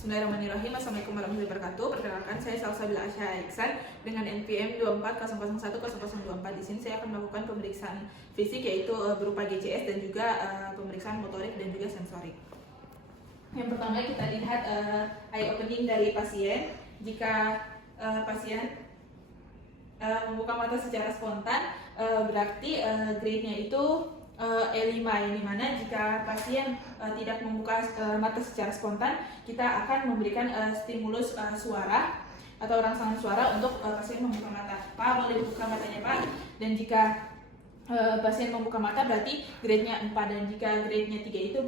Bismillahirrahmanirrahim. Assalamualaikum warahmatullahi wabarakatuh. Perkenalkan, saya Salsabila Asya Iksan dengan NPM 240010024. Di sini saya akan melakukan pemeriksaan fisik yaitu berupa GCS dan juga pemeriksaan motorik dan juga sensorik. Yang pertama kita lihat eye opening dari pasien. Jika pasien membuka mata secara spontan, berarti grade-nya itu E5, yang dimana jika pasien tidak membuka mata secara spontan, kita akan memberikan stimulus suara atau rangsangan suara untuk pasien membuka mata. Pak, boleh buka matanya Pak. Dan jika pasien membuka mata berarti grade-nya 4, dan jika grade-nya 3 itu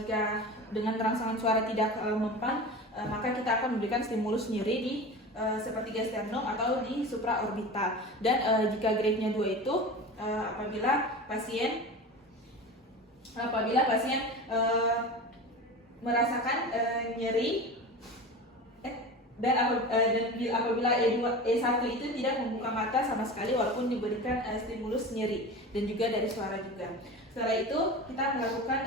jika dengan rangsangan suara tidak mempan, maka kita akan memberikan stimulus nyeri di sepertiga sternum atau di supraorbital. Dan jika grade-nya 2 itu apabila pasien merasakan nyeri dan apabila E1 itu tidak membuka mata sama sekali walaupun diberikan stimulus nyeri dan juga dari suara juga. Setelah itu kita melakukan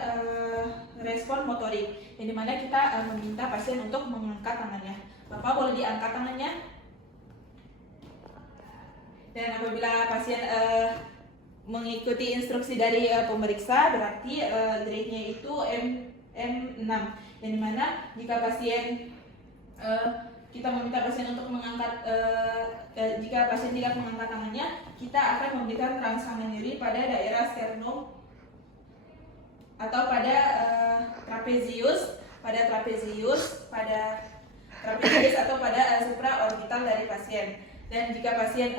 respon motorik, yang dimana kita meminta pasien untuk mengangkat tangannya. Bapak boleh diangkat tangannya. Dan apabila pasien mengikuti instruksi dari pemeriksa, berarti grade-nya itu M6, yang dimana jika pasien kita meminta pasien untuk mengangkat, jika pasien tidak mengangkat tangannya, kita akan memberikan rangsangan nyeri pada daerah sternum atau pada trapezius atau pada supraorbital dari pasien. Dan jika pasien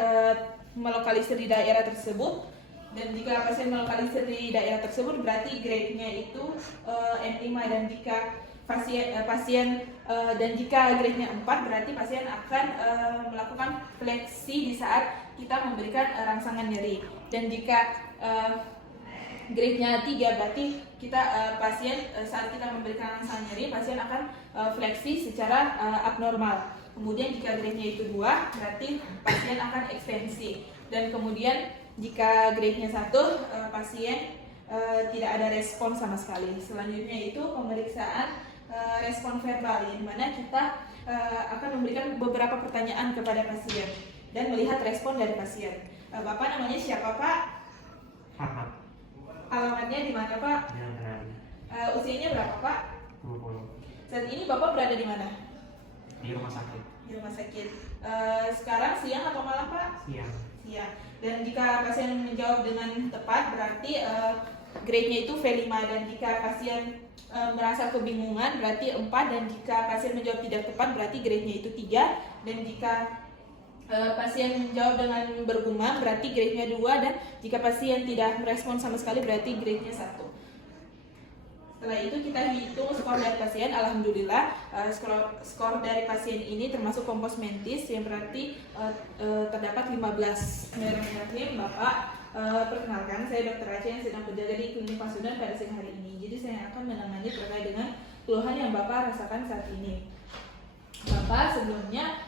melokalisir di daerah tersebut, berarti grade-nya itu M5, dan jika jika grade-nya 4 berarti pasien akan melakukan fleksi di saat kita memberikan rangsangan nyeri. Dan jika grade-nya 3 berarti pasien saat kita memberikan rangsangan nyeri, pasien akan fleksi secara abnormal. Kemudian jika grade-nya itu 2 berarti pasien akan ekstensi. Dan kemudian jika grade-nya 1, pasien tidak ada respon sama sekali. Selanjutnya itu pemeriksaan respon verbal, di mana kita akan memberikan beberapa pertanyaan kepada pasien dan melihat respon dari pasien. Bapak namanya siapa Pak? Alamatnya di mana Pak? Usianya berapa Pak? 20. Saat ini Bapak berada di mana? Di rumah sakit. Di rumah sakit. Sekarang siang atau malam Pak? Siang. Siang. Dan jika pasien menjawab dengan tepat berarti grade-nya itu V5, dan jika pasien merasa kebingungan berarti 4, dan jika pasien menjawab tidak tepat berarti grade-nya itu 3, dan jika pasien menjawab dengan bergumam berarti grade-nya 2, dan jika pasien tidak merespon sama sekali berarti grade-nya 1. Setelah itu kita hitung skor dari pasien. Alhamdulillah skor dari pasien ini termasuk kompos mentis, yang berarti terdapat 15. Bismillahirrahmanirrahim. Bapak, perkenalkan, saya Dr. Aceh yang sedang berjaga di Klinik Pasundan pada siang hari ini. Jadi saya akan menangani terkait dengan keluhan yang Bapak rasakan saat ini. Bapak, sebelumnya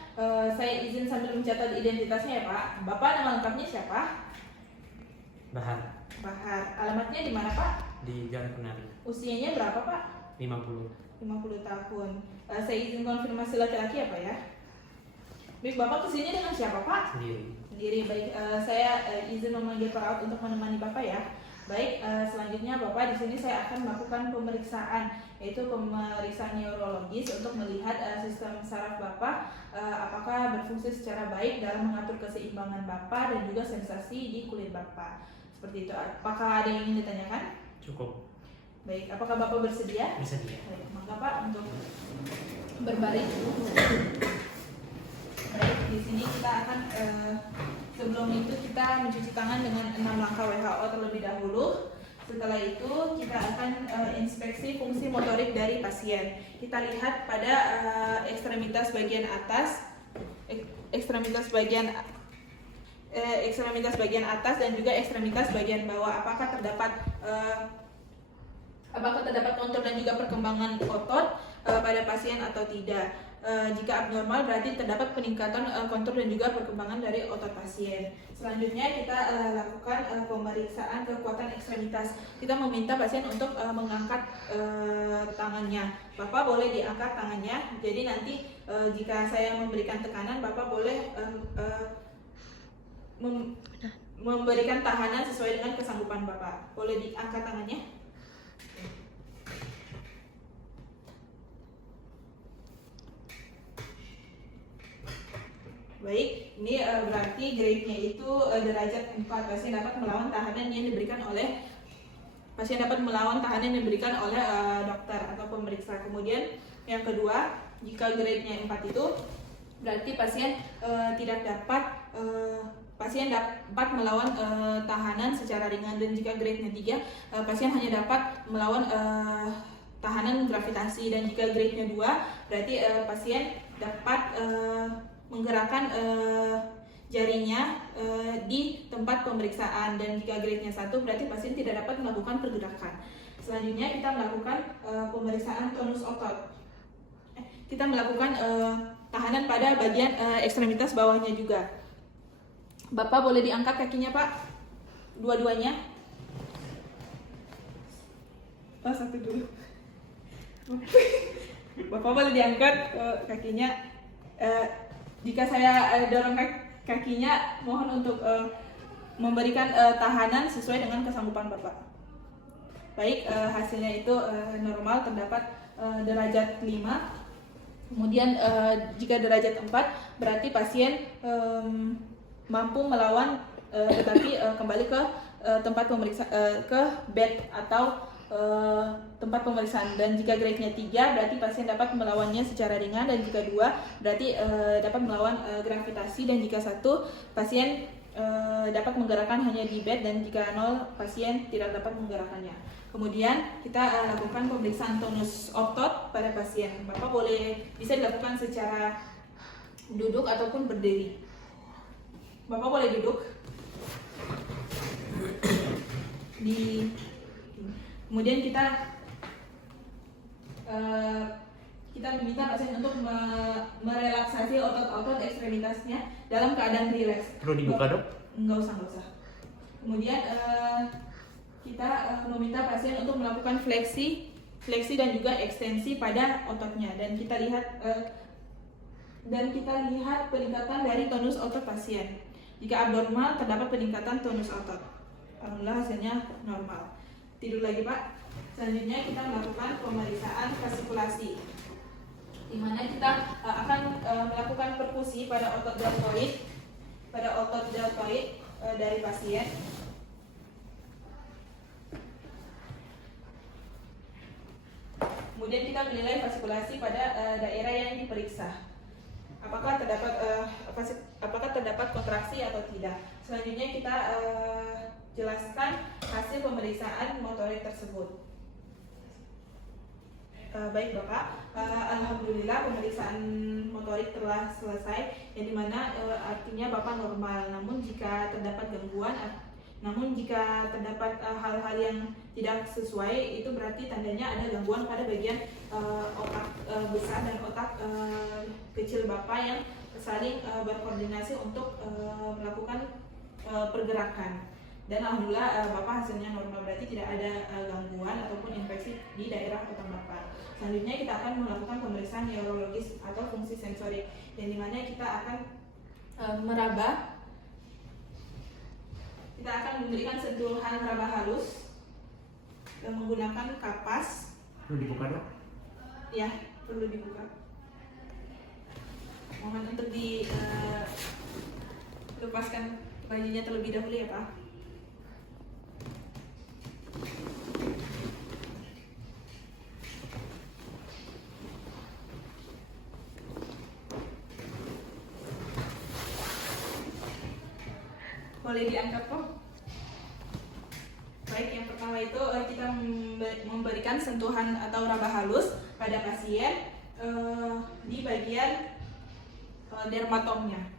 saya izin sambil mencatat identitasnya ya Pak. Bapak nama lengkapnya siapa? Bahar. Bahar. Alamatnya di mana Pak? Di Jalan Penari. Usianya berapa Pak? 50. 50 tahun. Saya izin konfirmasi laki-laki ya Pak ya. Baik, Bapak kesini dengan siapa Pak? Sendiri. Baik, saya izin memanggil perawat untuk menemani Bapak ya. Baik, selanjutnya Bapak, di sini saya akan melakukan pemeriksaan, yaitu pemeriksaan neurologis untuk melihat sistem saraf Bapak apakah berfungsi secara baik dalam mengatur keseimbangan Bapak dan juga sensasi di kulit Bapak. Seperti itu. Apakah ada yang ingin ditanyakan? Cukup. Baik, apakah Bapak bersedia? Bersedia. Baik, maka Pak untuk berbaring. Baik, di sini kita akan sebelum itu kita mencuci tangan dengan 6 langkah WHO terlebih dahulu. Setelah itu kita akan inspeksi fungsi motorik dari pasien. Kita lihat pada ekstremitas bagian atas, ekstremitas bagian atas dan juga ekstremitas bagian bawah. Apakah terdapat kontur dan juga perkembangan otot pada pasien atau tidak. Jika abnormal berarti terdapat peningkatan kontur dan juga perkembangan dari otot pasien. Selanjutnya kita lakukan pemeriksaan kekuatan ekstremitas. Kita meminta pasien untuk mengangkat tangannya. Bapak boleh diangkat tangannya. Jadi nanti jika saya memberikan tekanan, Bapak boleh memberikan tahanan sesuai dengan kesanggupan Bapak. Boleh diangkat tangannya. Baik, ini berarti grade-nya itu derajat 4. Pasien dapat melawan tahanan yang diberikan oleh dokter atau pemeriksa. Kemudian yang kedua, jika grade-nya 4 itu berarti pasien dapat melawan tahanan secara ringan, dan jika grade-nya 3 pasien hanya dapat melawan tahanan gravitasi, dan jika grade-nya 2 berarti pasien dapat menggerakkan jarinya di tempat pemeriksaan, dan jika grade-nya 1 berarti pasien tidak dapat melakukan pergerakan. Selanjutnya kita melakukan pemeriksaan tonus otot. Kita melakukan tahanan pada bagian ekstremitas bawahnya juga. Bapak boleh diangkat kakinya, Pak, dua-duanya. Satu dulu. Bapak boleh diangkat kakinya. Jika saya dorong kakinya, mohon untuk memberikan tahanan sesuai dengan kesanggupan Bapak. Baik, hasilnya itu normal, terdapat derajat 5. Kemudian jika derajat 4 berarti pasien mampu melawan, tetapi kembali ke tempat ke bed atau tempat pemeriksaan. Dan jika grade-nya 3 berarti pasien dapat melawannya secara ringan, dan jika 2 berarti dapat melawan gravitasi, dan jika 1 pasien dapat menggerakkan hanya di bed, dan jika 0 pasien tidak dapat menggerakkannya. Kemudian kita lakukan pemeriksaan tonus otot pada pasien. Bapak bisa dilakukan secara duduk ataupun berdiri. Bapak boleh duduk. Kemudian kita meminta pasien untuk merelaksasi otot-otot ekstremitasnya dalam keadaan rileks. Perlu dibuka, Dok? Enggak usah. Kemudian kita meminta pasien untuk melakukan fleksi dan juga ekstensi pada ototnya, dan kita lihat peningkatan dari tonus otot pasien. Jika abnormal terdapat peningkatan tonus otot. Alhamdulillah hasilnya normal. Tidur lagi, Pak. Selanjutnya kita melakukan pemeriksaan faskulasi, di mana kita akan melakukan perkusi pada otot deltoid dari pasien. Kemudian kita menilai faskulasi pada daerah yang diperiksa. Apakah terdapat kontraksi atau tidak. Selanjutnya kita jelaskan hasil pemeriksaan motorik tersebut. Baik Bapak, alhamdulillah pemeriksaan motorik telah selesai, yang dimana artinya Bapak normal. Namun jika terdapat hal-hal yang tidak sesuai, itu berarti tandanya ada gangguan pada bagian otak besar dan otak kecil Bapak yang saling berkoordinasi untuk melakukan pergerakan. Dan alhamdulillah Bapak hasilnya normal, berarti tidak ada gangguan ataupun infeksi di daerah otak Bapak. Selanjutnya kita akan melakukan pemeriksaan neurologis atau fungsi sensorik, yang dimana kita akan meraba. Kita akan memberikan sentuhan raba halus dan menggunakan kapas. Perlu dibuka, Dok? Ya, perlu dibuka. Mohon untuk dilepaskan bajunya terlebih dahulu ya Pak. Boleh diangkat kok. Baik, yang pertama itu kita memberikan sentuhan atau raba halus pada pasien di bagian dermatomnya.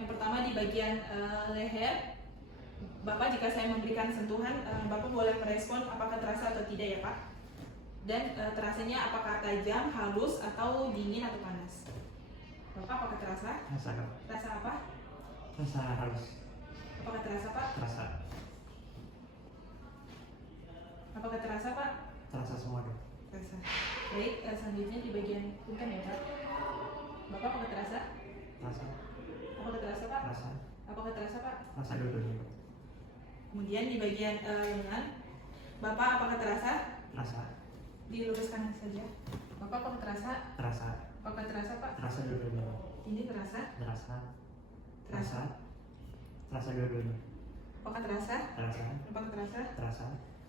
Yang pertama di bagian leher. Bapak, jika saya memberikan sentuhan, Bapak boleh merespon apakah terasa atau tidak ya Pak. Dan terasanya apakah tajam, halus, atau dingin atau panas. Bapak apakah terasa? Terasa dok. Terasa apa? Terasa halus. Apakah terasa Pak? Terasa. Apakah terasa Pak? Terasa semua dok. Terasa. Baik, selanjutnya di bagian punten ya Pak. Bapak apakah terasa? Terasa. Apakah terasa Pak? Terasa. Apakah terasa Pak? Terasa dua-duanya dok. Kemudian di bagian lengan, Bapak apakah terasa? Terasa. Diluruskan saja. Bapak apakah terasa? Terasa. Apakah terasa Pak? Terasa dua-duanya dok. Ini terasa? Terasa. Terasa. Terasa dua-duanya. Apakah terasa? Terasa. Apakah terasa? Terasa.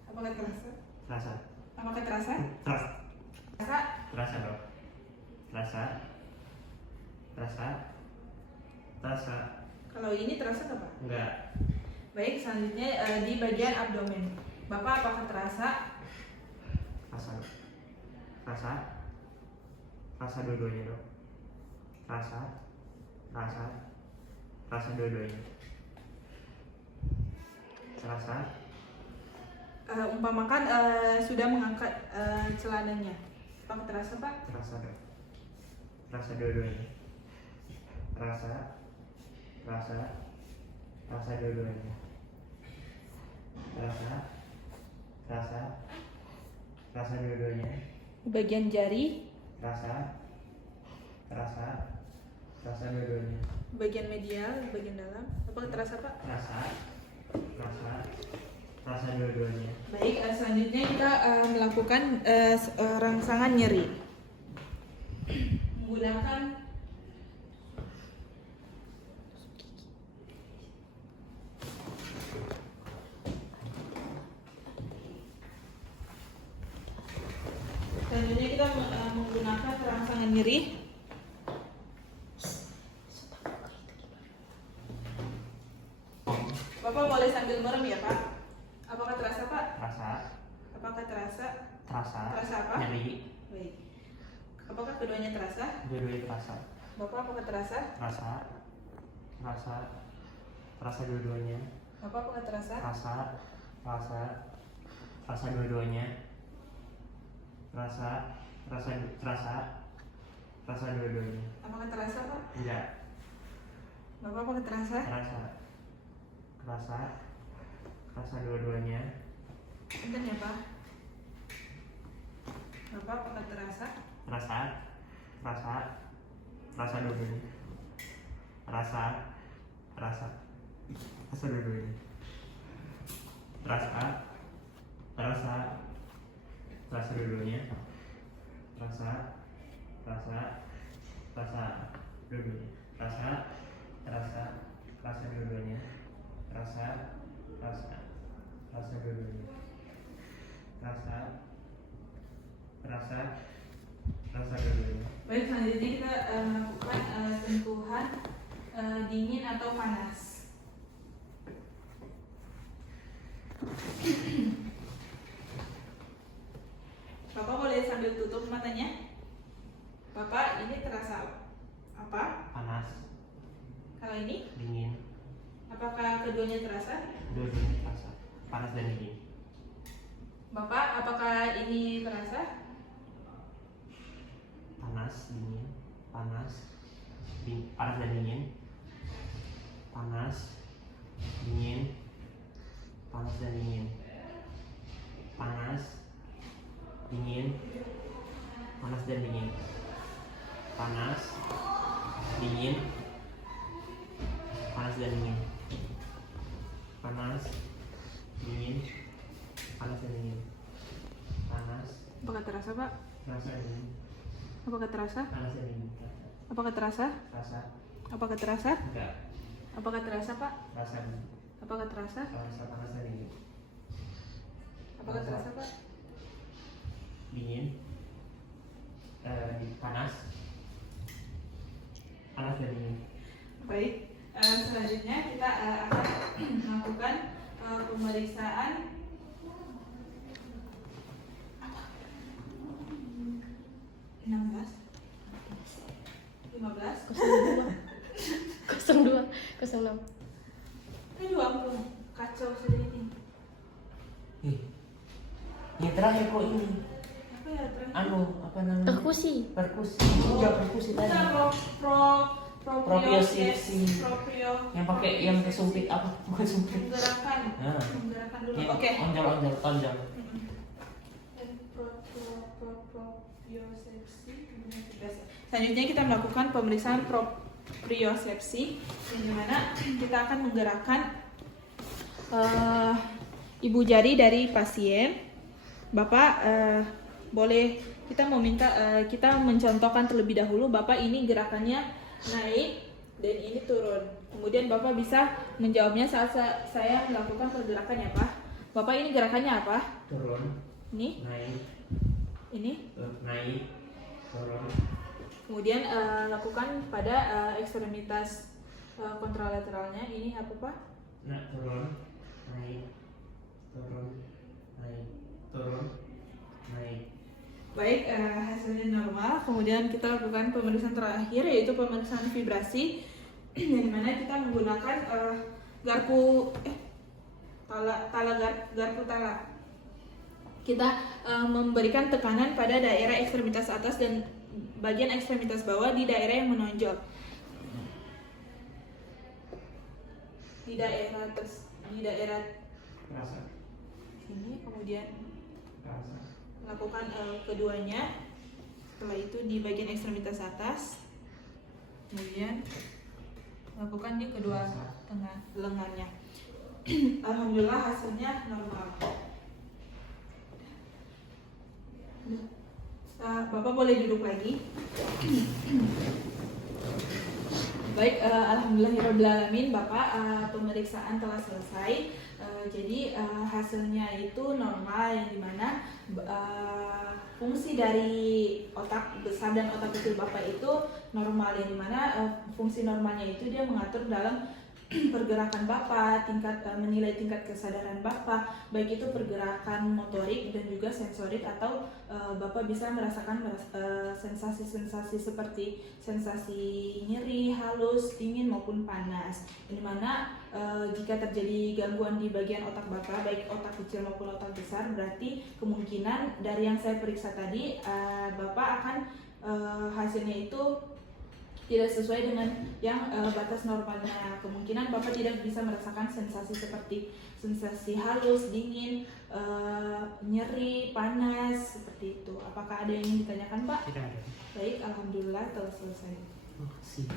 Apakah terasa? Terasa. Apakah terasa? Terasa. Terasa? Terasa dok. Terasa. Terasa. Terasa. Kalau ini terasa nggak Pak? Enggak. Baik, selanjutnya di bagian abdomen. Bapak apakah terasa? Terasa dok. Terasa. Terasa dua-duanya dok. Terasa. Terasa. Terasa dua-duanya. Terasa. Umpamakan sudah mengangkat celananya. Apakah terasa Pak? Terasa dok. Terasa dua-duanya. Terasa. Terasa. Terasa dua-duanya. Terasa. Terasa. Terasa dua-duanya. Bagian jari, Terasa. Terasa. Terasa dua-duanya. bagian medial, bagian dalam. Apakah terasa Pak? Terasa. Terasa. Terasa dua-duanya. Baik, selanjutnya kita melakukan rangsangan nyeri menggunakan menggunakan rangsangan nyeri. Bapak boleh sambil merem ya Pak. Apakah terasa Pak? Terasa. Apakah terasa? Terasa. Terasa apa? Nyeri. Baik. Apakah keduanya terasa? Dua-duanya terasa. Bapak apakah terasa? Terasa. Terasa. Terasa dua-duanya. Bapak apakah terasa? Terasa. Terasa. Terasa dua-duanya. Terasa. Terasa. Terasa. Terasa dua-duanya. Apakah terasa Pak? Enggak. Bapak apakah terasa? Terasa. Terasa. Terasa dua-duanya. Bentar ya Pak. Bapak apakah terasa? Terasa. Terasa. Terasa dua-duanya. Terasa. Terasa. Terasa dua-duanya. Terasa. Terasa. Terasa dua-duanya. Terasa. Terasa. Terasa dua-duanya. Terasa. Terasa. Terasa dua-duanya. Terasa. Terasa. Terasa dua-duanya. Terasa. Terasa. Terasa dua-duanya. Baik, selanjutnya kita melakukan sentuhan dingin atau panas. Bapak boleh sambil tutup matanya. Bapak, ini terasa apa? Panas. Kalau ini, Dingin. apakah keduanya terasa? Dua-duanya terasa. Panas dan dingin. Bapak, apakah ini terasa? Panas, dingin. Panas. Panas dan dingin. Panas. Dingin. Panas dan dingin. Panas. Dingin. Panas dan dingin. Panas. Dingin. Panas dan dingin. Panas. Dingin. Panas dan dingin. Panas. Apakah terasa, Pak? Terasa dingin. Apakah terasa? Panas dan dingin. Apakah terasa? Terasa. Apakah terasa? Enggak. Apakah terasa, Pak? Terasa dingin. Apakah terasa? Terasa panas dan dingin. Apakah terasa, Pak? Dingin. Panas. Panas dan dingin. Baik, selanjutnya kita akan melakukan pemeriksaan 16, 15, 02 06. Ini juga belum kacau sudah ini. Yang terakhir kok ini. Apa ya terakhir? Apa namanya? Aku perkusi. Perkusi. Ya perkusi tadi. Kita Propriosepsi. proprio Yang pakai sumpit apa? Bukan sumpit. menggerakkan Nah. menggerakkan dulu. Ya, Oke. onjol-onjol tonjol. Propriosepsi. Selanjutnya kita melakukan pemeriksaan propriosepsi, yang dimana kita akan menggerakkan ibu jari dari pasien. Bapak boleh kita meminta kita mencontohkan terlebih dahulu. Bapak ini gerakannya naik dan ini turun. Kemudian Bapak bisa menjawabnya saat saya melakukan pergerakannya, Pak. Bapak ini gerakannya apa? Turun, Ini, naik, ini. naik, turun. Kemudian lakukan pada ekstremitas kontralateralnya. Ini apa, Pak? Nah, turun, naik, turun, naik, turun, naik. Baik, hasilnya normal. Kemudian kita lakukan pemeriksaan terakhir, yaitu pemeriksaan vibrasi, yang dimana kita menggunakan garpu tala. Kita memberikan tekanan pada daerah ekstremitas atas dan bagian ekstremitas bawah di daerah yang menonjol. Di daerah Rasa, sini, kemudian rasa. melakukan keduanya. Setelah itu di bagian ekstremitas atas, kemudian lakukan di kedua tengah lengannya. Alhamdulillah hasilnya normal. Bapak boleh duduk lagi. Baik, alhamdulillahirobbilalamin, Bapak, pemeriksaan telah selesai. Jadi hasilnya itu normal, yang dimana fungsi dari otak besar dan otak kecil Bapak itu normal, yang dimana fungsi normalnya itu dia mengatur dalam pergerakan Bapak, menilai tingkat kesadaran Bapak, baik itu pergerakan motorik dan juga sensorik, atau Bapak bisa merasakan sensasi-sensasi seperti sensasi nyeri, halus, dingin maupun panas. Di mana jika terjadi gangguan di bagian otak Bapak, baik otak kecil maupun otak besar, berarti kemungkinan dari yang saya periksa tadi Bapak akan hasilnya itu tidak sesuai dengan yang batas normalnya. Kemungkinan Bapak tidak bisa merasakan sensasi seperti sensasi halus, dingin, nyeri, panas, seperti itu. Apakah ada yang ingin ditanyakan, Pak? Tidak ada. Baik, alhamdulillah telah selesai. Makasih.